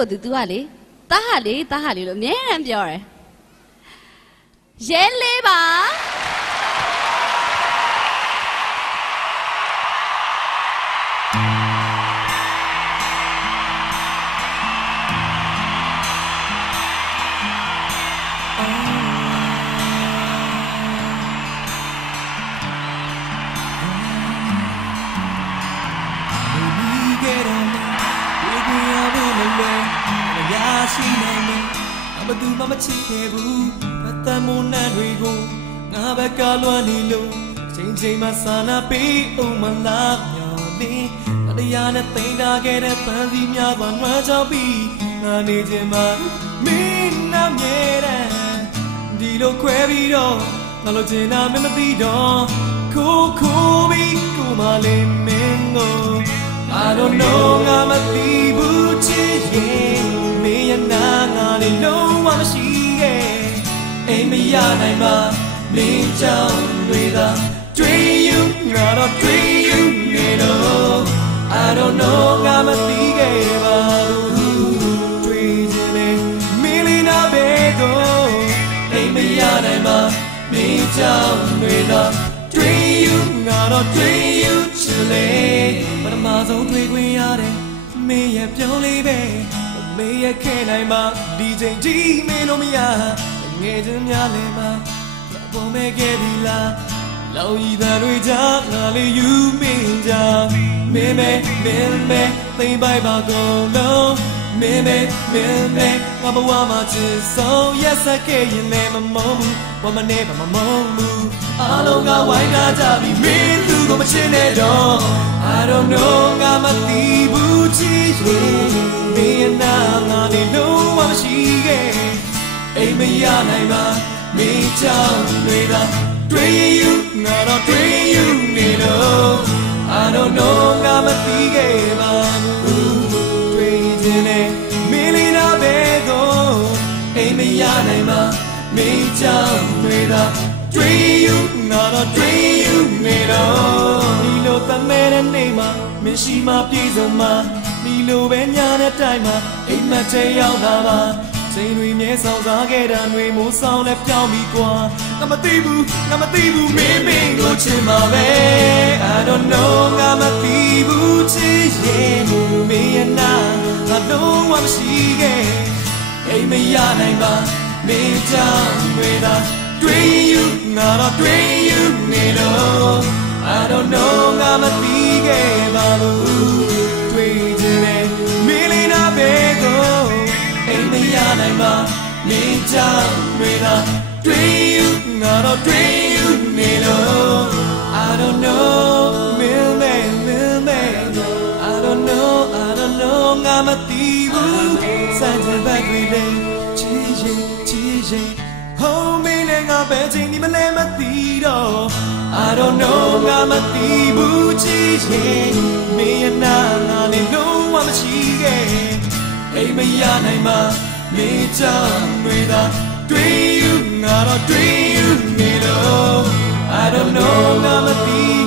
ကိုသူကလေတားဟာလေလို့အမြဲတမ်းပြောတယ်ရဲလေးပါမသူမချစ်ခဲ့ဘူးအတန်မွန်နန်းတွေကိုငါဘက်ကလွမ်းနေလို့ချိန်ချိန်မှဆန္ဒပေးအောင်မလားမျောလေးတရားနဲ့သိမ်းထားခဲ့တဲ့ပန်းစီများစွာနှွမ်းချောင်းပြီးငါနေခြင်းမှာမင်းနာမြဲတဲ့ဒီလိုခွဲပြီးတော့ငါလိုချင်တာမသိတော့ခိုးပြီးကိုမလေးမင်းကို I don't know ငါမသိဘူးချစ်ရင်မင်းရဲ့နာငါလေးလုံးဝမရှိခဲ့အိမ်မရနိုင်မှမင်းကြောင့်တွေသာတွေ့ you ငါတော့တွေ့ you နေတော့ I don't know ငါမသိခဲ့ပါဘူးတွေ့ခြင်းနဲ့မင်းလေးနာပဲတော့အိမ်မရနိုင်မှမင်းကြောင့်တွေသာတွေ့ you ငါတော့တွေ့ you ချစ်လေပထမဆုံးတွေ့ခွင့်ရတယ်မင်းရဲ့ပြောင်းလေးပဲမင်းရဲ့ခဲနိုင်မှဒီချိန်ဒီမင်းလို့မရငယ်ချင်းများလည်းမပေါ်မဲ့ခဲ့ပြီလားလောင်ရည်သားတွေကြားငါလေးယူမင်းကြမင်းမဲသိမ့်ပိုက်ပါကုန်လုံးမင်းမဲငါဘဝမှာချစ်ဆုံးရက်စက်ခဲ့ရင်လည်းမမုန်းဘူးဘာမနဲ့ဘာမမုန်းဘူးအားလုံးကဝိုင်းကားကြပြီးမင်းသူကိုမချစ်နဲ့တော့ I don't know ငါမသိဘူးချစ်ရင်မင်းနာငါလေးလုံးဝမရှိခဲ့အိမ်မရနိုင်ပါမင်းကြောင့်တွေသာတွေ့ you ငါတော့တွေ့ you နေတော့ I don't know ငါမသိခဲ့ပါဘူးတွေ့ခြင်းနဲ့မင်းလေးနာပဲတော့အိမ်မရနိုင်ပါမင်းကြောင့်တွေသာတွေ့ you ငါတော့တွေ့ you နေတော့ဒီလိုတမဲတဲ့နေမှာမရှိမှပြေဆုံးမှာဒီလိုပဲညာတဲ့တိုင်းမှာအိမ်မက်ထဲရောက်လာပါချိန်တွေမြဲဆောင်စားခဲ့တာတွေမိုးဆောင်နဲ့ပြောင်းပြီးကွာငါမသိဘူးမင်းကိုချင်ပါပဲ I don't know ငါမသိဘူးချစ်ရင်မင်းရဲ့နာငါလုံးဝမရှိခဲ့အိမ်မရနိုင်ပါမင်းကြောင့်တွေသာတွေ့ you ငါတော့တွေ့ you နေတော့ I don't know ငါမသိခဲ့ပါဘူးတွေ့ခြင်းနဲ့မင်းလေးနာပဲကိုအိမ်မရနိုင်ပါမင်းကြောင့်တွေသာတွေ့ you ငါတော့တွေ့ you နေတော့ I don't know မင်းမဲ I don't know ငါမသိဘူးစမ်းချင်တဲ့တွေနဲ့ချီရင် Oh မင်းနဲ့ငါပဲချင်းဒီမလဲမသိတော့ I don't know ငါမသိဘူးချစ်ရင်မင်းရဲ့နာငါလေးလုံးဝမရှိခဲ့အိမ်မရနိုင်မှမင်းကြောင့်တွေသာတွေ့ you ငါတော့တွေ့ you နေတော့ I don't know ငါမသိ